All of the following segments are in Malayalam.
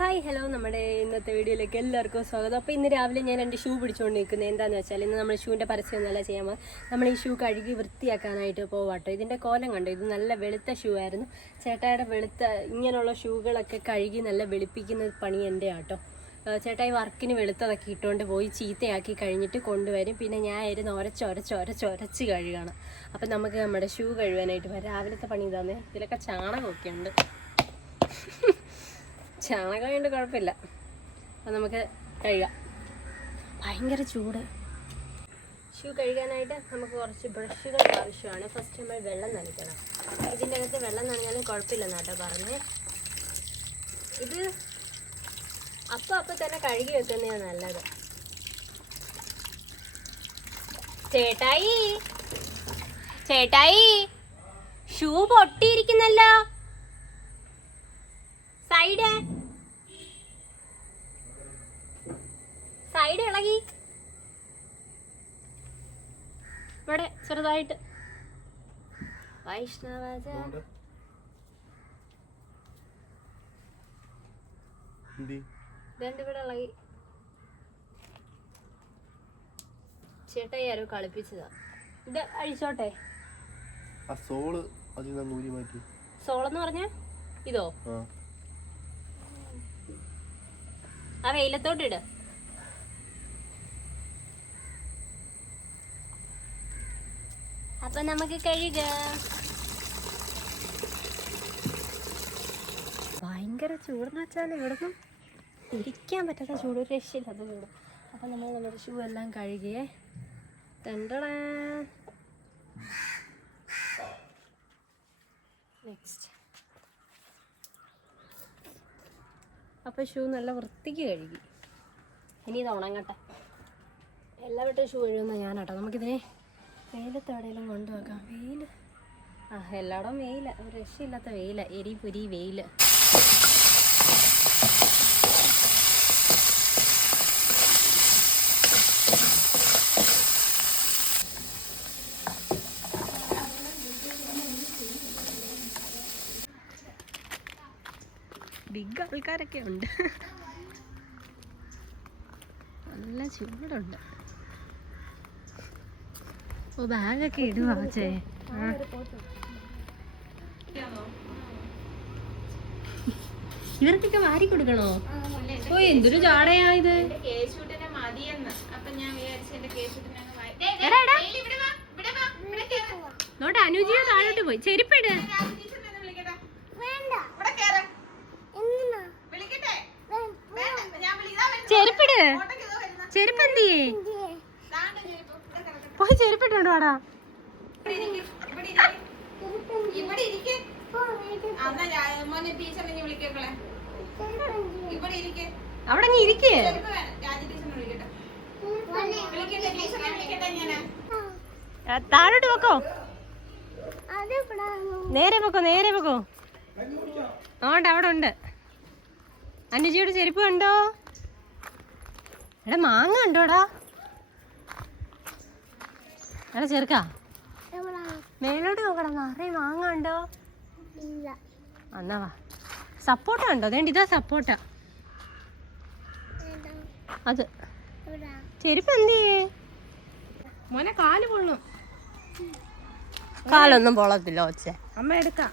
ഹായ് ഹലോ നമ്മുടെ ഇന്നത്തെ വീഡിയോയിലേക്ക് എല്ലാവർക്കും സ്വാഗതം. അപ്പോൾ ഇന്ന് രാവിലെ ഞാൻ രണ്ട് ഷൂ പിടിച്ചുകൊണ്ട് നിൽക്കുന്നത് എന്താണെന്ന് വെച്ചാൽ ഇന്ന് നമ്മൾ ഷൂവിന്റെ പരസ്യം നല്ല ചെയ്യാൻ. നമ്മൾ ഈ ഷൂ കഴുകി വൃത്തിയാക്കാനായിട്ട് പോവാട്ടോ. ഇതിന്റെ കോലം കണ്ടോ? ഇത് നല്ല വെളുത്ത ഷൂ ആയിരുന്നു. ചേട്ടായുടെ വെളുത്ത ഇങ്ങനെയുള്ള ഷൂകളൊക്കെ കഴുകി നല്ല വെളുപ്പിക്കുന്ന പണി എന്റെ ആട്ടോ ചേട്ടായി വർക്കിന് വെളുത്തതൊക്കെ ഇട്ടുകൊണ്ട് പോയി ചീത്തയാക്കി കഴിഞ്ഞിട്ട് കൊണ്ടുവരും. പിന്നെ ഞാൻ ഇരുന്ന് ഒരച്ച് ഒരച്ച് ഒരച്ച് ഒരച്ച് കഴുകണം. അപ്പം നമുക്ക് നമ്മുടെ ഷൂ കഴുകാനായിട്ട് രാവിലത്തെ പണി ഇതാന്ന്. ഇതിലൊക്കെ ചാണകമൊക്കെ ഉണ്ട്. ചാണകം കൊണ്ട് കുഴപ്പമില്ല അപ്പം നമുക്ക് കഴുകാം. ഭയങ്കര ചൂട്. ഷൂ കഴുകാനായിട്ട് നമുക്ക് കുറച്ച് ബ്രഷുകൾ ആവശ്യമാണ്. ഫസ്റ്റ് നമ്മൾ വെള്ളം നനയ്ക്കണം. ഇതിന്റെ അകത്ത് വെള്ളം നനഞ്ഞാലും കുഴപ്പമില്ലെന്ന് കേട്ടോ പറഞ്ഞ്. ഇത് അപ്പം അപ്പം തന്നെ കഴുകി വെക്കുന്നതാണ് നല്ലത്. ചേട്ടായി! ചേട്ടായി! ഷൂ പൊട്ടിയിരിക്കുന്നല്ലോ. സൈഡ്. സൈഡ് ഇളകി. ഇവിടെ ചെറുതായിട്ട്. വൈഷ്ണവജ. രണ്ടിവിടെ ഇളകി? ചേട്ടായി ആരോ കളിപ്പിച്ചതാ. ഇത് അഴിച്ചോട്ടെ. സോൾ അതിൽ നിന്ന് മാറ്റി. സോളെന്ന് പറഞ്ഞ ഇതോ? ആ വെയിലത്തോട്ട് ഇട്. അപ്പൊ നമുക്ക് കഴുക. ഭയങ്കര ചൂടെന്ന് വെച്ചാൽ ഇവിടുന്ന് ഇരിക്കാൻ പറ്റാത്ത ചൂട് ഒരു രക്ഷയില്ലാത്ത ചൂട്. അപ്പൊ നമ്മൾ നമ്മുടെ ഷൂ എല്ലാം കഴുകിയേ. തണ്ടടേ. നെക്സ്റ്റ് അപ്പോൾ ഷൂ നല്ല വൃത്തിക്ക് കഴുകി. ഇനി ഇത് ഉണങ്ങട്ടെ. എല്ലാ എല്ലാവട്ടും ഷൂ കഴുകുന്ന ഞാനാട്ടോ. നമുക്കിതിനെ വെയിലത്തെവിടെയെങ്കിലും കൊണ്ടുവെക്കാം. വെയിൽ ആ എല്ലായിടവും വെയില. ഒരു രക്ഷയില്ലാത്ത വെയില. എരി പുരി വെയിൽ ബിഗ് ആൾക്കാരൊക്കെ ഉണ്ട്. നല്ല ചൂടുണ്ട്. ഓ ബാഗൊക്കെ ഇടുവാ ചേ ഇവർക്കൊക്കെ വാരി കൊടുക്കണോ? ഓ എന്തൊരു ചാടയാ ഇത്. നോട്ടെ അനുജിയോ താഴോട്ട് പോയി. വിചാരിച്ചു എന്റെ രാജു ടീച്ചറിനെ പോയി വിളിക്കട്ടെ, ടീച്ചറിനെ അവിടെ ഇരിക്കേ. താഴോട്ട് വെക്കോ നേരെ വെക്കോ നേരെ അതുകൊണ്ട് അവിടെ ഉണ്ട്. അനുജിയുടെ ചെരുപ്പ് കണ്ടോ? എടാ മാങ്ങ ഉണ്ടോടാ? എടാ ചെറുക്കാ. മേലോട്ട് നോക്കടാ നിറയെ മാങ്ങ ഉണ്ടോ? എന്നാ വാ. സപ്പോട്ട ഉണ്ടോ? അതേണ്ട ഇതാ സപ്പോട്ട. അത്. ചെരുപ്പ് എന്തിയേ മോനെ കാൽ പൊള്ളും. കാലൊന്നും പൊളത്തില്ല ഒച്ച. അമ്മ എടുക്കാം.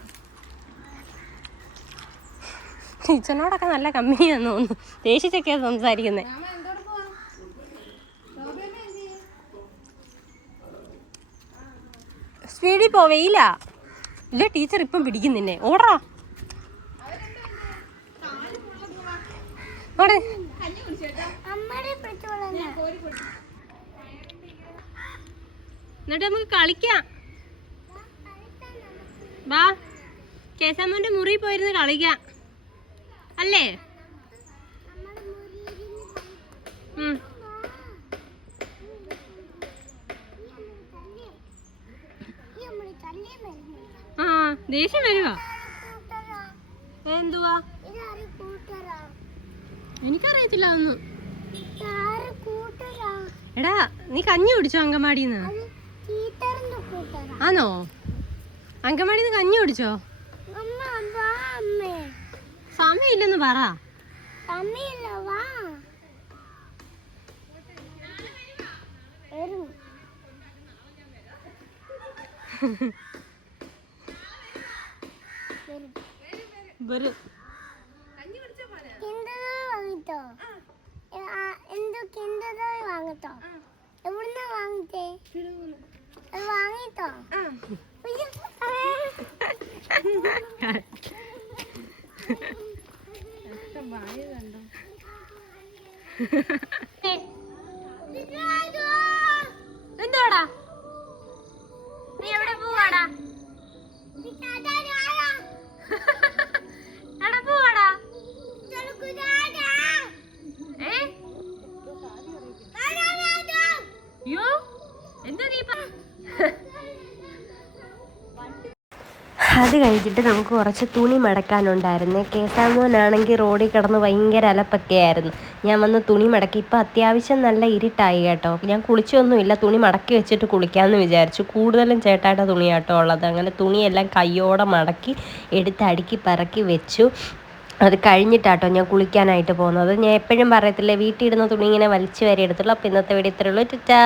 ടീച്ചറിനോടൊക്കെ നല്ല കമ്പനിയാന്ന് തോന്നുന്നു. ദേഷ്യച്ചൊക്കെയാ സംസാരിക്കുന്നത് സ്പീഡിൽ പോ വെയില. ഇല്ല ടീച്ചർ ഇപ്പം പിടിക്കും നിന്നെ. ഓടാ. ഓടെ. എന്നിട്ട് നമുക്ക് കളിക്കാം. വാ. കേസാമ്മന്റെ മുറി പോയിരുന്ന് കളിക്കാം. അല്ലേ? ഉം. ആ ദേഷ്യം വരുവാ. എന്തുവാ? എനിക്കറിയത്തില്ല ഒന്നും എടാ നീ കഞ്ഞി കുടിച്ചോ അങ്കമാടിന്ന് ആണോ? അങ്കമാടിന്ന് കഞ്ഞി കുടിച്ചോ? സമയമില്ലെന്ന് പറ. തമ്മിയല്ല വാ വരും വരും വരും കിണ്ടർ വാങ്ങിട്ടോ എന്തോ കിണ്ടർ വാങ്ങട്ടോ എവിടുന്നാ വാങ്ങിച്ചേ? അത് വാങ്ങിട്ടോ ഉയ്യോ. ഇതാരോ? അത് കഴിഞ്ഞിട്ട് നമുക്ക് കുറച്ച് തുണി മടക്കാനുണ്ടായിരുന്നു. കേസാമോനാണെങ്കിൽ റോഡിൽ കിടന്ന് ഭയങ്കര അലപ്പൊക്കെ ആയിരുന്നു ഞാൻ വന്ന് തുണി മടക്കി. ഇപ്പം അത്യാവശ്യം നല്ല ഇരുട്ടായി കേട്ടോ. ഞാൻ കുളിച്ചൊന്നുമില്ല. തുണി മടക്കി വെച്ചിട്ട് കുളിക്കാമെന്ന് വിചാരിച്ചു. കൂടുതലും ചേട്ടായിട്ട് തുണി കേട്ടോ ഉള്ളത്. അങ്ങനെ തുണിയെല്ലാം കയ്യോടെ മടക്കി എടുത്ത് അടുക്കി പറക്കി വെച്ചു. അത് കഴിഞ്ഞിട്ടാട്ടോ ഞാൻ കുളിക്കാനായിട്ട് പോകുന്നത്. ഞാൻ എപ്പോഴും പറയത്തില്ല വീട്ടിൽ ഇടുന്ന തുണി ഇങ്ങനെ വലിച്ചു വരെ എടുത്തുള്ളൂ. അപ്പോൾ ഇന്നത്തെ വീഡിയോ ഇത്രയുള്ളൂ ടാ